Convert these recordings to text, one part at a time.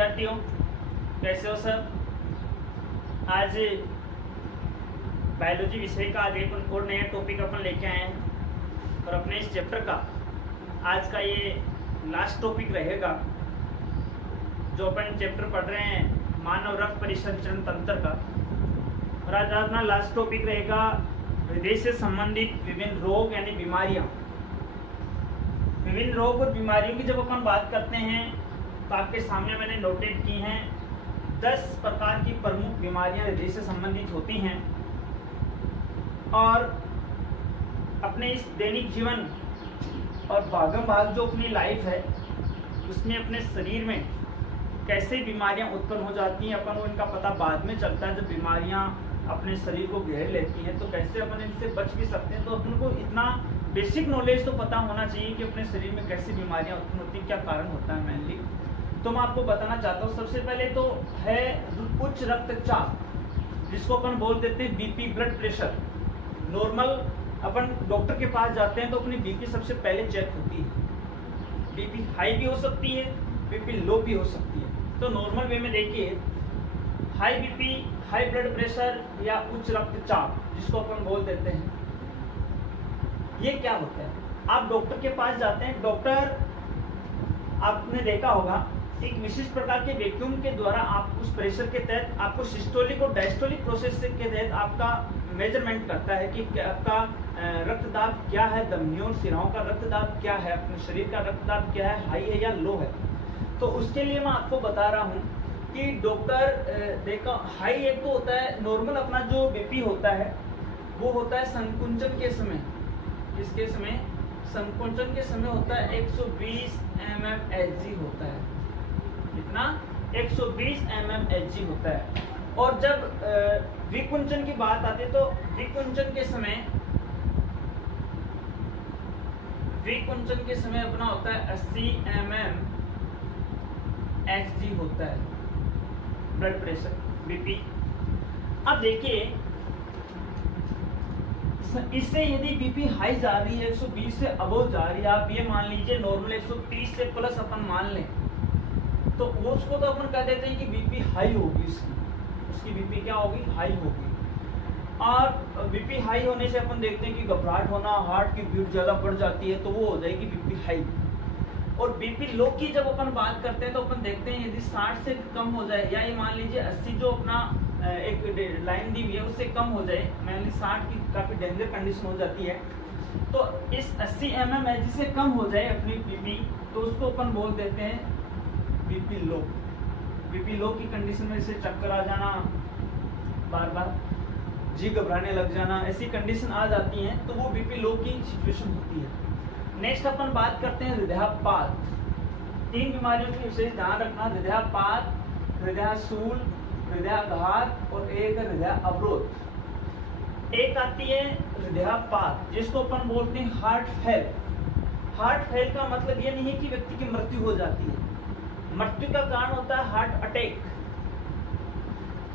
विद्यार्थियों, कैसे हो सब। आज बायोलॉजी विषय का आज एक और नया टॉपिक अपन लेके आए हैं और अपने इस चैप्टर का आज का ये लास्ट टॉपिक रहेगा। जो अपन चैप्टर पढ़ रहे हैं मानव रक्त परिसंचरण तंत्र का, और आज अपना लास्ट टॉपिक रहेगा हृदय से संबंधित विभिन्न रोग यानी बीमारियां। विभिन्न रोग और बीमारियों की जब अपन बात करते हैं तो आपके सामने मैंने नोटेड की हैं 10 प्रकार की प्रमुख बीमारियां हृदय से संबंधित होती हैं। और अपने इस दैनिक जीवन और भागम भाग जो अपनी लाइफ है उसमें अपने शरीर में कैसे बीमारियां उत्पन्न हो जाती हैं अपन को इनका पता बाद में चलता है। जब बीमारियां अपने शरीर को घेर लेती हैं तो कैसे अपन इनसे बच भी सकते हैं। तो अपन को इतना बेसिक नॉलेज तो पता होना चाहिए कि अपने शरीर में कैसी बीमारियां उत्पन्न होती हैं, क्या कारण होता है मेनली। तो मैं आपको बताना चाहता हूँ। सबसे पहले तो है उच्च रक्तचाप, जिसको अपन बोल देते हैं बीपी, ब्लड प्रेशर। नॉर्मल अपन डॉक्टर के पास जाते हैं तो अपनी बीपी सबसे पहले चेक होती है। बीपी हाई भी हो सकती है, बीपी लो भी हो सकती है। तो नॉर्मल वे में देखिए, high BP, high blood pressure या उच्च रक्तचाप जिसको अपन बोल देते हैं, ये क्या होता है। आप डॉक्टर के पास जाते हैं, डॉक्टर आपने देखा होगा एक विशिष्ट प्रकार के वैक्यूम के द्वारा आप उस प्रेशर के तहत आपको सिस्टोलिक और डायस्टोलिक प्रोसेस के तहत आपका मेजरमेंट करता है कि आपका रक्तदाब क्या है, धमनियों और सिराओं का रक्तदाब क्या है, अपने शरीर का रक्तदाब क्या है, हाई है या लो है। तो उसके लिए मैं आपको बता रहा हूँ कि डॉक्टर देखा हाई एक तो होता है नॉर्मल अपना जो बीपी होता है वो होता है संकुंचन के समय। किसके समय? संकुंचन के समय होता है 120 mmHg होता है। कितना? 120 mmHg होता है। और जब विकुंचन की बात आती है तो विकुंचन के समय अपना होता है 80 mmHg होता है ब्लड प्रेशर, बीपी। अब देखिए, इससे यदि बीपी हाई जा रही है, 120 से अबव जा रही है, आप ये मान लीजिए नॉर्मल 130 से प्लस अपन मान लें, तो उसको तो अपन कह देते हैं कि बीपी हाई होगी। उसकी बीपी क्या होगी? हाई होगी। और बीपी हाई होने से अपन देखते हैं कि घबराहट होना, हार्ट की बीट ज्यादा बढ़ जाती है, तो वो हो जाएगी बीपी हाई। और बीपी लो की जब अपन बात करते हैं तो अपन देखते हैं यदि 60 से कम हो जाए, या ये मान लीजिए 80 जो अपना एक लाइन दी हुई है उससे कम हो जाए, मैंने 60 की काफी डेंजर कंडीशन हो जाती है, तो इस 80 mmHg से कम हो जाए अपनी बीपी, तो उसको अपन बोल देते हैं बीपी लो। बीपी लो की कंडीशन में जैसे चक्कर आ जाना, बार बार जी घबराने लग जाना, ऐसी कंडीशन आ जाती है, तो वो बीपी लो की सिचुएशन होती है। नेक्स्ट अपन बात करते हैं हृदयाघात। 3 बीमारियों की विशेष ध्यान रखना, हृदयाघात, हृदयाशूल, हृदयाघात और एक हृदय अवरोध। एक आती है हृदयाघात जिसको अपन बोलते हैं हार्ट फेल। हार्ट फेल का मतलब ये नहीं है कि व्यक्ति की मृत्यु हो जाती है, मृत्यु का कारण होता है हार्ट अटैक।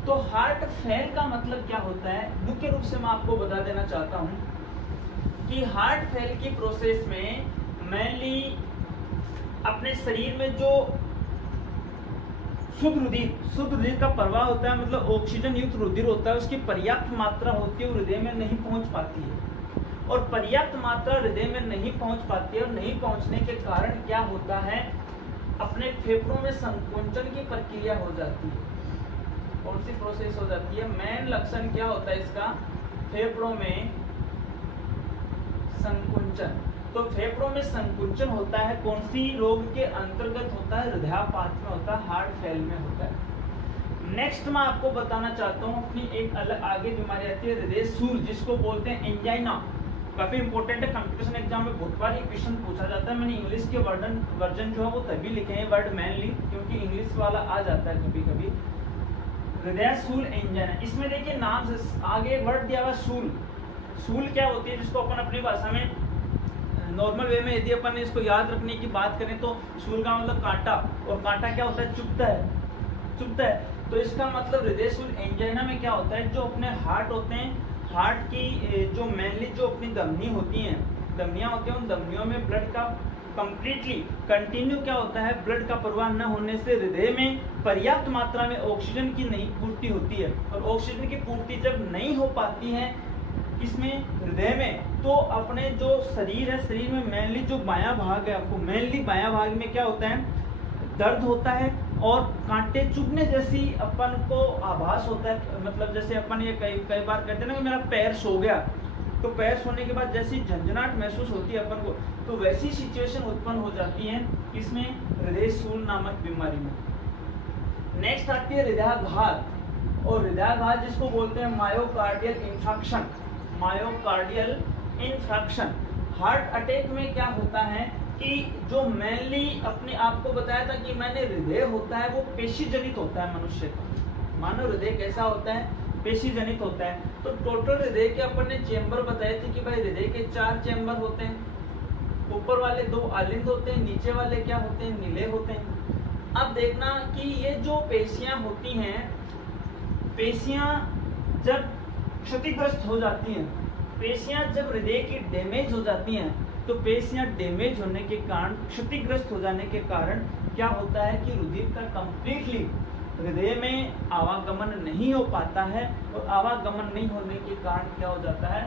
तो हार्ट फेल का मतलब क्या होता है, मुख्य रूप से मैं आपको बता देना चाहता हूं कि हार्ट फेल की प्रोसेस में मेनली अपने शरीर में जो शुद्ध रुधिर का प्रवाह होता है, मतलब ऑक्सीजन युक्त रुधिर होता है, उसकी पर्याप्त मात्रा होती है, हृदय में नहीं पहुंच पाती है। और पर्याप्त मात्रा हृदय में नहीं पहुंच पाती है, और नहीं पहुंचने के कारण क्या होता है, अपने फेफड़ों में संकुंचन की प्रक्रिया हो जाती है। कौन सी प्रोसेस हो जाती है? मेन लक्षण क्या होता है इसका? फेफड़ों में संकुंचन। तो फेफड़ों में संकुंचन होता है, कौन सी रोग के अंतर्गत होता है? हृदयाघात में होता है, हार्ट फेल में होता है। नेक्स्ट मैं आपको बताना चाहता हूँ अपनी एक अलग आगे बीमारी आती है हृदयशूल, जिसको बोलते हैं एंजाइना। काफी इंपॉर्टेंट है, कंपटीशन एग्जाम में बहुत बार ये क्वेश्चन पूछा जाता है। मैंने इंग्लिश के वर्जन जो है वो तभी लिखे हैं वर्ड मेनली, क्योंकि इंग्लिश वाला आ जाता है कभी कभी। हृदयशूल एंजाइना, इसमें देखिए नाम से आगे वर्ड दिया हुआ शूल। शूल क्या होती है, जिसको अपन अपनी भाषा में नॉर्मल वे में यदि अपन इसको याद रखने की बात करें तो शूल का मतलब कांटा, और कांटा क्या होता है? चुभता है। तो इसका मतलब हृदयशूल एंजाइना में क्या होता है, जो अपने हार्ट होते हैं, हार्ट की जो मेनली जो अपनी धमनी होती हैं, धमनियां होती हैं, उन धमनियों में ब्लड का कंप्लीटली कंटिन्यू क्या होता है, ब्लड का प्रवाह न होने से हृदय में पर्याप्त मात्रा में ऑक्सीजन की नहीं पूर्ति होती है, और ऑक्सीजन की पूर्ति जब नहीं हो पाती है इसमें हृदय में, तो अपने जो शरीर है, शरीर में मेनली जो बायां भाग है, आपको मेनली बायां भाग में क्या होता है, दर्द होता है और कांटे चुभने जैसी अपन को आभास होता है। मतलब जैसे अपन ये कई बार कहते हैं ना कि मेरा पैर सो गया, तो पैर सोने के बाद जैसी झंझनाहट महसूस होती है अपन को, तो वैसी सिचुएशन उत्पन्न हो जाती है इसमें हृदय स्थूल नामक बीमारी में। नेक्स्ट आती है हृदयाघात, और हृदयाघात जिसको बोलते हैं myocardial infarction. Myocardial infarction heart attack में क्या होता है कि जो मेनली अपने आप को बताया था कि मैंने हृदय होता है वो पेशी जनित होता है मनुष्य का। मानव हृदय कैसा होता है, पेशी जनित होता है। तो टोटल हृदय के अपन ने चेंबर बताए थे कि भाई हृदय के 4 चेंबर होते हैं, ऊपर वाले 2 आलिंद होते हैं, नीचे वाले क्या होते हैं, नीले होते हैं। अब देखना कि ये जो पेशियां होती हैं, पेशियां जब क्षतिग्रस्त हो जाती हैं, पेशियां जब हृदय की डैमेज हो जाती हैं, तो पेशियां डैमेज होने के कारण, क्षतिग्रस्त हो जाने के कारण क्या होता है कि रुधिर का कंप्लीटली हृदय में आवागमन नहीं हो पाता है, और आवागमन नहीं होने के कारण क्या हो जाता है,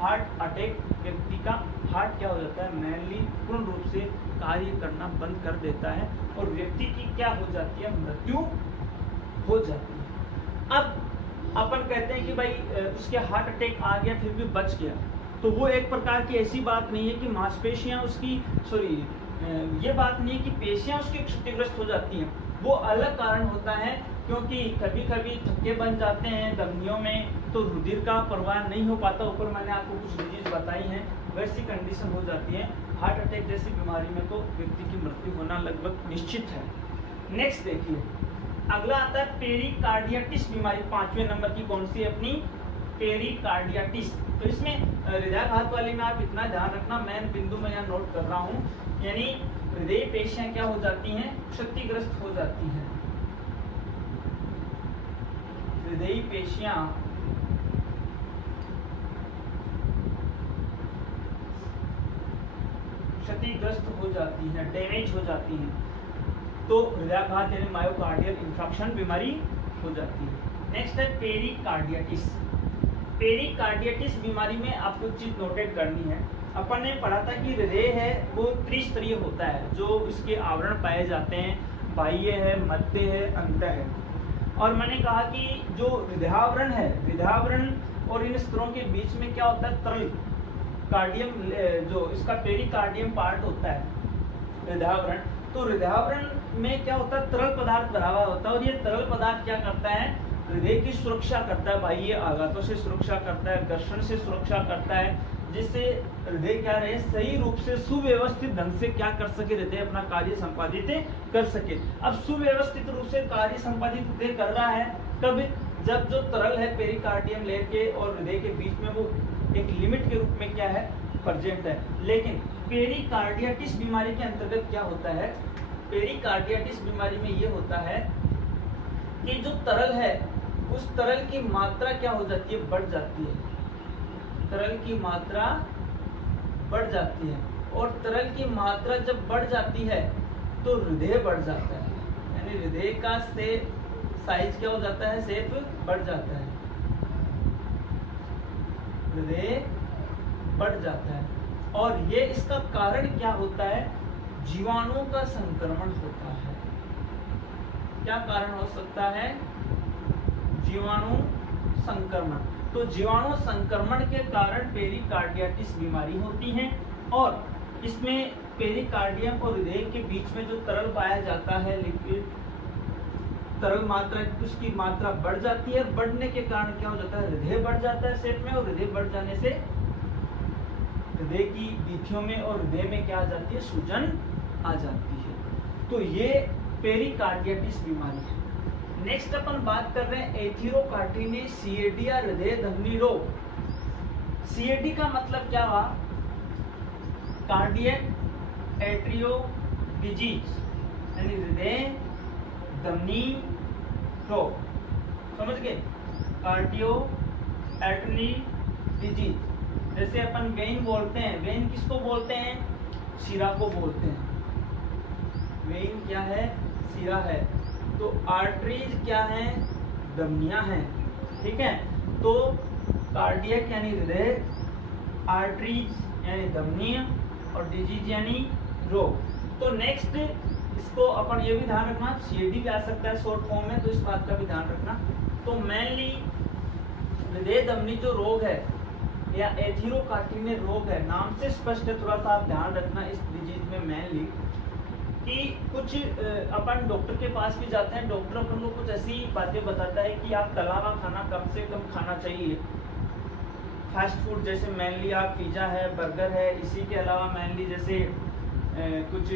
हार्ट अटैक, व्यक्ति का हार्ट क्या हो जाता है, मेनली पूर्ण रूप से कार्य करना बंद कर देता है, और व्यक्ति की क्या हो जाती है, मृत्यु हो जाती है। अब अपन कहते हैं कि भाई उसके हार्ट अटैक आ गया फिर भी बच गया, तो वो एक प्रकार की ऐसी बात नहीं है कि मांसपेशियां उसकी, ये बात नहीं है कि पेशियां उसकी क्षतिग्रस्त हो जाती हैं, वो अलग कारण होता है। क्योंकि कभी कभी थक्के बन जाते हैं धमनियों में, तो रुधिर का प्रवाह नहीं हो पाता, ऊपर मैंने आपको कुछ डिजीज बताई हैं, वैसी कंडीशन हो जाती है हार्ट अटैक जैसी बीमारी में, तो व्यक्ति की मृत्यु होना लगभग निश्चित है। नेक्स्ट देखिए, अगला आता है पेरिकार्डियाटिस बीमारी, 5वें नंबर की कौन सी है अपनी, पेरिकार्डियाटिस। तो इसमें हृदयाघात वाली में आप इतना ध्यान रखना, मेन बिंदु मैं यहाँ नोट कर रहा हूँ, यानी हृदय पेशियां क्या हो जाती हैं, क्षतिग्रस्त हो जाती हैं। हृदय पेशियां क्षतिग्रस्त हो जाती हैं, डैमेज हो जाती हैं, तो हृदयाघात यानी मायोकार्डियल इंफाक्शन बीमारी हो जाती है। नेक्स्ट है पेरिकार्डियाटिस। पेरिकार्डियाटिस बीमारी में आपको चीज नोटेट करनी है, अपन ने पढ़ा था कि हृदय है वो त्रिस्तरीय होता है, जो इसके आवरण पाए जाते हैं, बाह्य है, मध्य है, अंत है। और मैंने कहा कि जो हृदयावरण है, हृदयावरण और इन स्तरों के बीच में क्या होता है, तरल कार्डियम, जो इसका पेरिकार्डियम पार्ट होता है हृदयावरण, तो हृदयावरण में क्या होता है, तरल पदार्थ भरा हुआ होता है, और ये तरल पदार्थ क्या करता है, हृदय की सुरक्षा करता है, बाह्य आघातों से सुरक्षा करता है, घर्षण से सुरक्षा करता है, जिससे हृदय क्या रहे, सही रूप से सुव्यवस्थित ढंग से क्या कर सके, हृदय अपना कार्य संपादित कर सके। अब सुव्यवस्थित रूप से कार्य संपादित हृदय कर रहा है कब, जब जो तरल है पेरिकार्डियम लेयर के और हृदय के बीच में वो एक लिमिट के रूप में क्या है, प्रेजेंट है। लेकिन पेरिकार्डियाटिस बीमारी के अंतर्गत क्या होता है, पेरिकार्डियाटिस बीमारी में ये होता है कि जो तरल है उस तरल की मात्रा क्या हो जाती है, बढ़ जाती है, तरल की मात्रा बढ़ जाती है, और तरल की मात्रा जब बढ़ जाती है तो हृदय बढ़ जाता है, यानी हृदय का साइज क्या हो जाता है, शेप बढ़ जाता है, हृदय बढ़ जाता है। और ये इसका कारण क्या होता है, जीवाणुओं का संक्रमण होता है। क्या कारण हो सकता है, जीवाणु संक्रमण। तो जीवाणु संक्रमण के कारण पेरिकार्डियाटिस बीमारी होती है, और इसमें पेरिकार्डियम और हृदय के बीच में जो तरल पाया जाता है, लिक्विड तरल मात्रा, उसकी मात्रा बढ़ जाती है, और बढ़ने के कारण क्या हो जाता है, हृदय बढ़ जाता है शेप में, और हृदय बढ़ जाने से हृदय की ग्रंथियों में और हृदय में क्या आ जाती है, सूजन आ जाती है। तो ये पेरिकार्डियाटिस बीमारी है। नेक्स्ट अपन बात कर रहे हैं एथिरोकार्डिनेसिया, हृदय धमनी रोग। सीएडी का मतलब क्या हुआ, कार्डियक एट्रियो डिजीज, यानी हृदय धमनी रोग, समझ गए, कार्डियो एट्री डिजीज। जैसे अपन वेन बोलते हैं, वेन किसको बोलते हैं, शिरा को बोलते हैं। वेन क्या है? शिरा है। तो आर्टरीज क्या है? धमनियां हैं। ठीक है, तो कार्डियक यानी हृदय, आर्टरीज यानी धमनियां और डिजीज यानी रोग। तो नेक्स्ट इसको अपन ये भी ध्यान रखना, सीएडी भी आ सकता है शॉर्ट फॉर्म में, तो इस बात का भी ध्यान रखना। तो मेनली हृदय धमनी जो रोग है या एथीरोकार्टिनिया रोग है, नाम से स्पष्ट है, थोड़ा सा आप ध्यान रखना इस डिजीज में मेनली कि कुछ अपन डॉक्टर के पास भी जाते हैं, डॉक्टर अपन को कुछ ऐसी बातें बताता है कि आप तला हुआ खाना कम से कम खाना चाहिए। फास्ट फूड जैसे मेनली आप पिज़्ज़ा है, बर्गर है, इसी के अलावा मेनली जैसे कुछ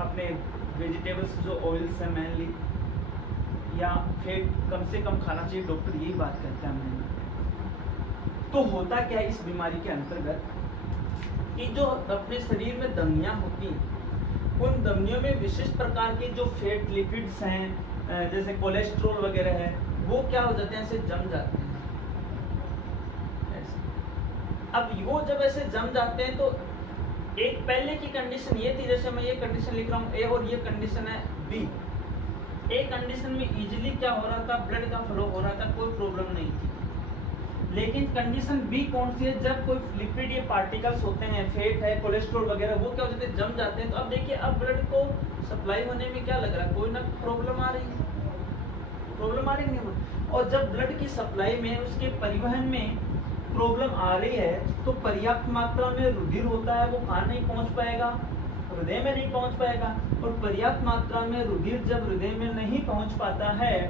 अपने वेजिटेबल्स जो ऑयल्स हैं मेनली, या फिर कम से कम खाना चाहिए, डॉक्टर यही बात करते हैं हमें। तो होता क्या है इस बीमारी के अंतर्गत कि जो अपने शरीर में धमनियां होती हैं, उन धमनियों में विशिष्ट प्रकार के जो फैट लिपिड्स हैं जैसे कोलेस्ट्रॉल वगैरह है, वो क्या हो जाते हैं, ऐसे जम जाते हैं। अब वो जब ऐसे जम जाते हैं तो एक पहले की कंडीशन ये थी, जैसे मैं ये कंडीशन लिख रहा हूँ ए और ये कंडीशन है बी। ए कंडीशन में इजीली क्या हो रहा था, ब्लड का फ्लो हो रहा था, कोई प्रॉब्लम नहीं थी। लेकिन कंडीशन बी कौन सी है, जब कोई लिपिड ये पार्टिकल्स होते हैं, फैट है, कोलेस्ट्रॉल वगैरह, वो क्या हो जाते हैं, जम जाते हैं। तो अब देखिए, अब ब्लड को सप्लाई होने में क्या लग रहा है, कोई ना प्रॉब्लम आ रही है, प्रॉब्लम आ रही है। और जब ब्लड की सप्लाई में, उसके परिवहन में प्रॉब्लम आ रही है, तो पर्याप्त मात्रा में रुधिर होता है, वो कहाँ नहीं पहुंच पाएगा, हृदय में नहीं पहुंच पाएगा। और पर्याप्त मात्रा में रुधिर जब हृदय में नहीं पहुंच पाता है,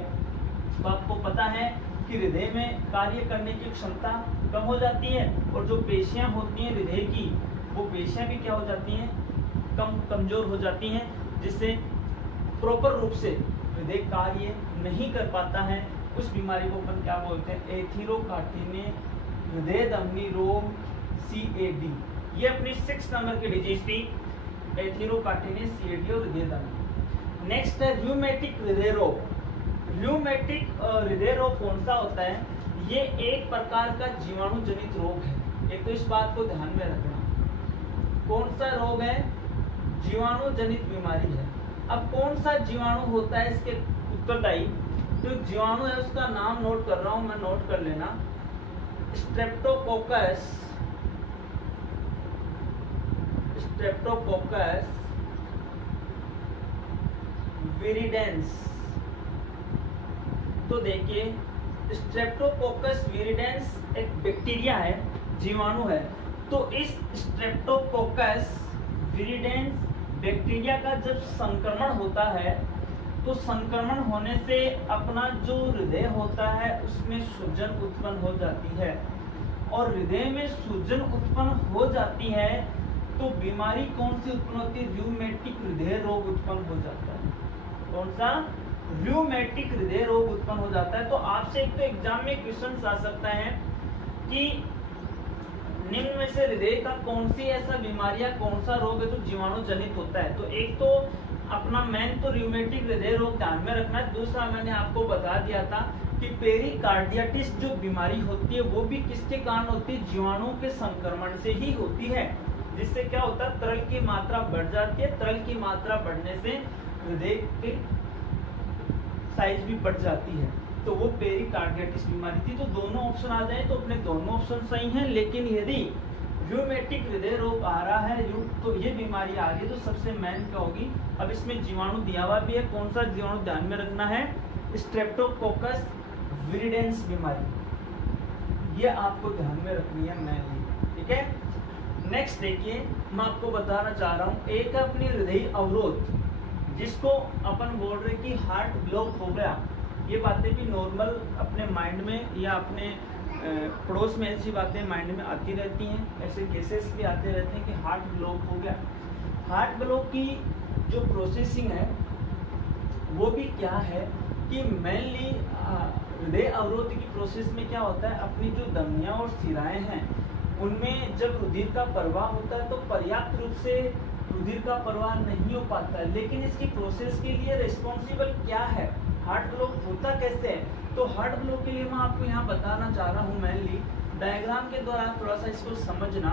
तो आपको पता है कि हृदय में कार्य करने की क्षमता कम हो जाती है, और जो पेशियां होती हैं हृदय की, वो पेशियां भी क्या हो जाती हैं, कमजोर हो जाती हैं, जिससे प्रॉपर रूप से हृदय कार्य नहीं कर पाता है। उस बीमारी को अपन क्या बोलते हैं, एथीरोकार्टिनिया हृदय धमनी रोग, CAD। ये अपनी 6 नंबर की डिजीज थी, एथीरोकार्टिनिया, CAD और हृदय धमनी। नेक्स्ट है र्यूमेटिक हृदय रोग। र्यूमेटिक हृदय रोग कौन सा होता है, ये एक प्रकार का जीवाणु जनित रोग है। एक तो इस बात को ध्यान में रखना, कौन सा रोग है, जीवाणु जनित बीमारी है। अब कौन सा जीवाणु होता है इसके उत्तरदायी, जो जीवाणु है उसका नाम नोट कर रहा हूं मैं, नोट कर लेना, स्ट्रेप्टोकोकस, स्ट्रेप्टोकोकस विरिडेंस। तो देखिए, स्ट्रेप्टोकोकस विरिडेंस एक बैक्टीरिया है, जीवाणु है। तो इस स्ट्रेप्टोकोकस विरिडेंस बैक्टीरिया का जब संक्रमण होता है, तो संक्रमण होने से अपना जो हृदय होता है उसमें सूजन उत्पन्न हो जाती है, और हृदय में सूजन उत्पन्न हो जाती है तो बीमारी कौन सी उत्पन्न होती है, र्यूमेटिक हृदय रोग उत्पन्न हो जाता है। कौन सा, र्यूमेटिक हृदय रोग उत्पन्न हो जाता है। तो आपसे एक तो एग्जाम में क्वेश्चन आ सकता है कि निम्न में से हृदय का कौन सी ऐसा बीमारी या कौन सा रोग है जो जीवाणु जनित होता है। तो एक तो अपना मेन तो र्यूमेटिक हृदय रोग ध्यान में रखना है। दूसरा मैंने आपको बता दिया था कि पेरिकार्डियाटिस जो बीमारी होती है वो भी किसके कारण होती है, जीवाणुओं के संक्रमण से ही होती है, जिससे क्या होता है, तरल की मात्रा बढ़ जाती है। तरल की मात्रा बढ़ने से हृदय की साइज भी बढ़ जाती है, तो वो पेरिकार्डियाटिस बीमारी थी। तो दोनों ऑप्शन आ जाए तो अपने दोनों ऑप्शन सही हैं। लेकिन यदि र्यूमेटिक हृदय रोग आ रहा है तो ये बीमारी आ रही है, तो सबसे मेन क्या होगी, अब इसमें जीवाणु दिया हुआ भी है, कौन सा जीवाणु ध्यान में रखना है, स्ट्रेप्टोकोकस विरिडेंस बीमारी, ये आपको ध्यान में रखनी है मेनली। ठीक है, नेक्स्ट देखिए, मैं आपको बताना चाह रहा हूँ, एक अपनी हृदय अवरोध, जिसको अपन बोल रहे कि हार्ट ब्लॉक हो गया। ये बातें भी नॉर्मल अपने माइंड में या अपने पड़ोस में ऐसी बातें माइंड में आती रहती हैं, ऐसे केसेस भी आते रहते हैं कि हार्ट ब्लॉक हो गया। हार्ट ब्लॉक की जो प्रोसेसिंग है वो भी क्या है कि मेनली हृदय अवरोध की प्रोसेस में क्या होता है, अपनी जो धमनियां और शिराएं हैं उनमें जब रुधिर का प्रवाह होता है तो पर्याप्त रूप से रुधिर का प्रवाह नहीं हो पाता है। लेकिन इसकी प्रोसेस के लिए रिस्पॉन्सिबल क्या है, हार्ट ब्लॉक होता कैसे है, तो हार्ट ब्लॉक के लिए मैं आपको यहाँ बताना चाह रहा हूँ मेनली डायग्राम के द्वारा थोड़ा सा इसको समझना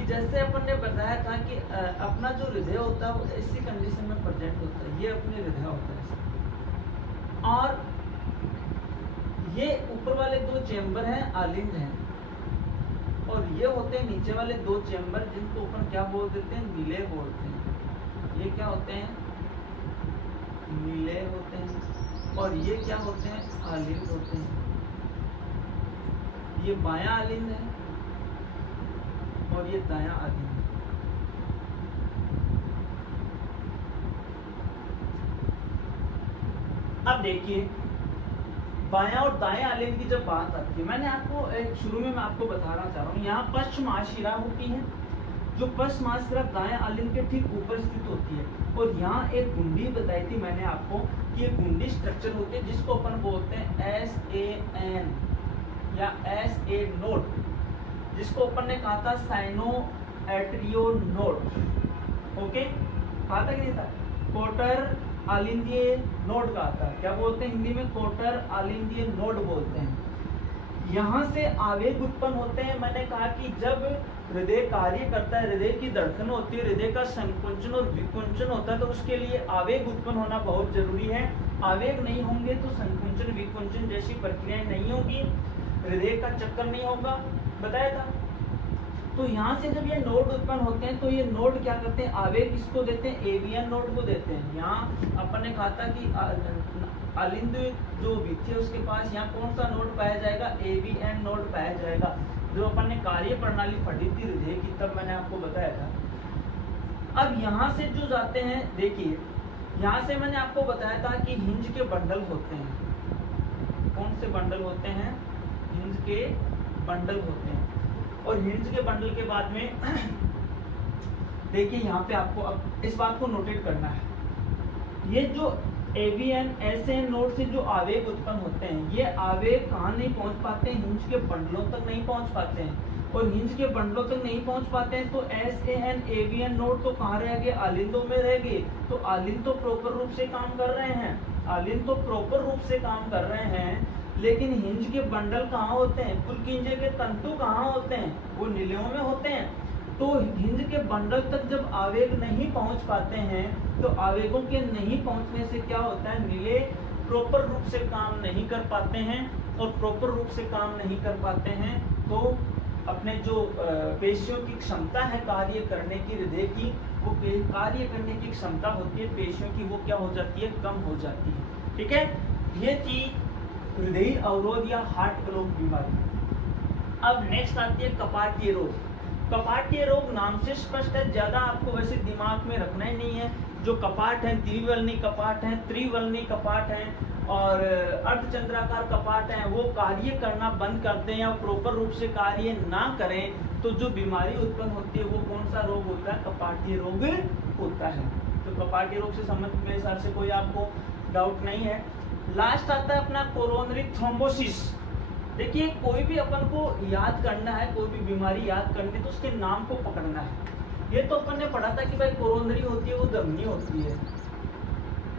कि जैसे अपन ने बताया था कि अपना जो हृदय होता है वो ऐसी कंडीशन में प्रेजेंट होता है, ये अपने हृदय होता है। और ये ऊपर वाले दो चेंबर हैं आलिंद हैं, और ये होते हैं नीचे वाले दो चेंबर जिनको अपन क्या बोल देते हैं, नीले बोलते हैं। ये क्या होते हैं, नीले होते हैं। और ये क्या होते हैं, आलिंद होते हैं। ये बायां आलिंद है और ये दायां आलिंद है। अब देखिए बायां और दाएं आलिंद की जब बात आती है, मैंने आपको शुरू में मैं आपको बताना चाह रहा हूँ, यहाँ पश्च महाशिरा होती है, जो पश्च महाशिरा दाएं आलिंद के ठीक ऊपर स्थित होती है। और यहाँ एक गुंडी बताई थी मैंने आपको कि एक गुंडी स्ट्रक्चर होती है जिसको अपन बोलते हैं SAN या SA नोड, जिसको अपन ने कहा था साइनो एट्रियो नोड। ओके, कहा था कि नहीं था, कोटर आलिंदीय नोड कहा था। क्या बोलते हैं हिंदी में, कोटर आलिंदीय नोड बोलते हैं। यहाँ से आवेग उत्पन्न होते हैं। मैंने कहा कि जब हृदय कार्य करता है, हृदय की धड़कन होती है, हृदय का संकुंचन और विकुंचन होता है, तो उसके लिए आवेग उत्पन्न होना बहुत जरूरी है। आवेग नहीं होंगे तो संकुंचन विकुंचन जैसी प्रक्रियाएं नहीं होगी, हृदय का चक्कर नहीं होगा, बताया था। तो यहाँ से जब ये नोड उत्पन्न होते हैं तो ये नोड क्या करते हैं, आवेग किसको देते हैं, एवियन नोड को देते हैं। यहाँ अपन ने कहा था कि आलिंद जो भित्ति है उसके पास यहाँ कौन सा नोड पाया जाएगा, एवियन नोड पाया जाएगा। जो अपन ने कार्य प्रणाली पढ़ी थी हृदय की, तब मैंने आपको बताया था। अब यहाँ से जो जाते हैं, देखिए यहाँ से मैंने आपको बताया था कि हिंज के बंडल होते हैं। कौन से बंडल होते हैं, हिंज के बंडल होते हैं। और हिंज के बंडल के बाद में देखिए यहाँ पे आपको अब इस बात को नोटेट करना है, ये जो एवीएन एसएन नोड से जो आवेग उत्पन्न होते हैं, ये आवेग कहाँ नहीं पहुंच पाते हैं, हिंज के बंडलों तक नहीं पहुंच पाते हैं। और हिंज के बंडलों तक नहीं पहुंच पाते हैं तो एसएन एवीएन नोड तो कहाँ रह गए, आलिंदों में रह गए। तो आलिंद तो प्रॉपर रूप से काम कर रहे हैं, आलिंद तो प्रॉपर रूप से काम कर रहे हैं, लेकिन हिंज के बंडल कहाँ होते हैं, पुल्किंजे के तंतु कहाँ होते हैं, वो नीलियों में होते हैं। तो हिंज के बंडल तक जब आवेग नहीं पहुंच पाते हैं तो आवेगों के नहीं पहुंचने से क्या होता है, नीले प्रॉपर रूप से काम नहीं कर पाते हैं। और प्रॉपर रूप से काम नहीं कर पाते हैं तो अपने जो पेशियों की क्षमता है कार्य करने की, हृदय की वो कार्य करने की क्षमता होती है पेशियों की, वो क्या हो जाती है, कम हो जाती है। ठीक है, ये थी हृदय अवरोध या हार्ट ब्लॉक बीमारी। अब नेक्स्ट आती है कपाटीय रोग। कपाटीय रोग नाम से स्पष्ट है, ज्यादा आपको वैसे दिमाग में रखना ही नहीं है। जो कपाट है, द्विवल्नी कपाट है, त्रिवल्नी कपाट है और अर्धचंद्राकार कपाट है, वो कार्य करना बंद करते हैं या प्रॉपर रूप से कार्य ना करें तो जो बीमारी उत्पन्न होती है वो कौन सा रोग होता है, कपाटीय रोग होता है। तो कपाटीय रोग से संबंधित मेरे हिसाब से कोई आपको डाउट नहीं है। लास्ट आता है अपना कोरोनरी थ्रोम्बोसिस। देखिए कोई भी अपन को याद करना है, कोई भी बीमारी याद करनी है तो उसके नाम को पकड़ना है। ये तो अपन ने पढ़ा था कि भाई कोरोनरी होती है वो धमनी होती है,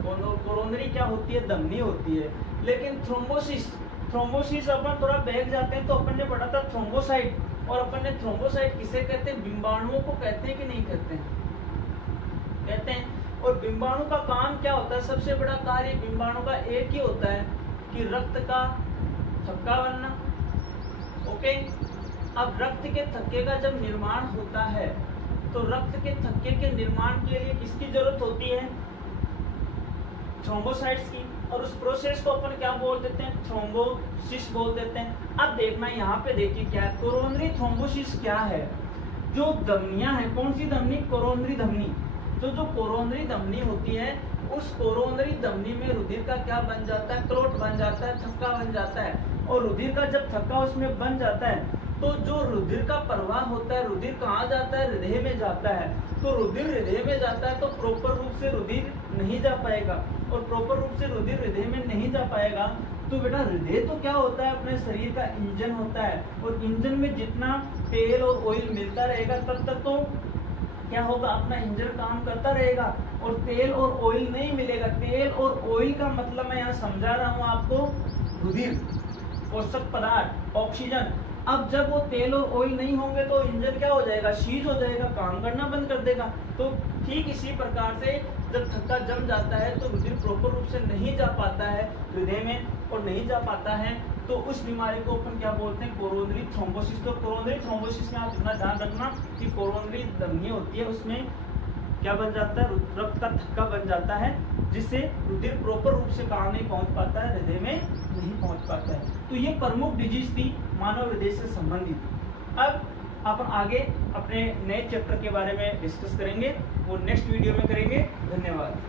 कोरोनरी क्या होती है, धमनी होती है। लेकिन थ्रोम्बोसिस, थ्रोम्बोसिस अपन थोड़ा बैक जाते हैं तो अपन ने पढ़ा था थ्रोम्बोसाइट। और अपन ने थ्रोम्बोसाइट किसे कहते हैं, बिंबाणुओं को कहते हैं कि नहीं कहते हैं, कहते हैं। और बिंबाणु का काम क्या होता है, सबसे बड़ा कार्य बिंबाणु का एक ही होता है कि रक्त का थक्का बनना। ओके, अब रक्त के थक्के का जब निर्माण होता है तो रक्त के थक्के के निर्माण के लिए किसकी जरूरत होती है, थ्रोम्बोसाइट्स की। और उस प्रोसेस को अपन क्या बोल देते हैं, थ्रोम्बोसिस बोल देते हैं। अब देखना यहाँ पे देखिए क्या है, कोरोनरी थ्रोम्बोसिस क्या है। जो धमनियां हैं, कौन सी धमनी, कोरोनरी धमनी। तो जो कोरोनरी धमनी होती है उस कोरोनरी धमनी में रुधिर का क्या बन जाता है, क्लोट बन जाता है, थक्का बन जाता है। और रुधिर का जब थक्का उसमें बन जाता है तो जो रुधिर का प्रवाह होता है, रुधिर कहाँ जाता है, हृदय में जाता है। तो रुधिर हृदय में जाता है तो प्रॉपर रूप से रुधिर नहीं जा पाएगा, और प्रॉपर रूप से रुधिर हृदय में नहीं जा पाएगा तो बेटा हृदय तो क्या होता है, अपने शरीर का इंजन होता है। और इंजन में जितना तेल और ऑयल मिलता रहेगा तब तक तो क्या होगा, अपना इंजन काम करता रहेगा। और तेल और ऑयल नहीं मिलेगा, तेल और ऑयल का मतलब मैं यहाँ समझा रहा हूँ आपको, रुधिर, पोषक पदार्थ, ऑक्सीजन, अब जब वो तेल और ऑयल नहीं होंगे तो इंजन क्या हो जाएगा, सीज हो जाएगा, काम करना बंद कर देगा। तो ठीक इसी प्रकार से जब थक्का जम जाता है तो रुधिर प्रॉपर रूप से नहीं जा पाता है हृदय में और नहीं जा पाता है, तो उस बीमारी को अपन क्या बोलते हैं, कोरोनरी थ्रोम्बोसिस। तो कोरोनरी थ्रोम्बोसिस में आप इतना ध्यान रखना कि कोरोनरी धमनी होती है, उसमें क्या बन जाता है, रक्त का थक्का बन जाता है, जिससे रुधिर प्रॉपर रूप से कहाँ नहीं पहुंच पाता है, हृदय में नहीं पहुंच पाता है। तो ये प्रमुख डिजीज थी मानव हृदय से संबंधित। अब अपन आगे अपने नए चैप्टर के बारे में डिस्कस करेंगे, वो नेक्स्ट वीडियो में करेंगे। धन्यवाद।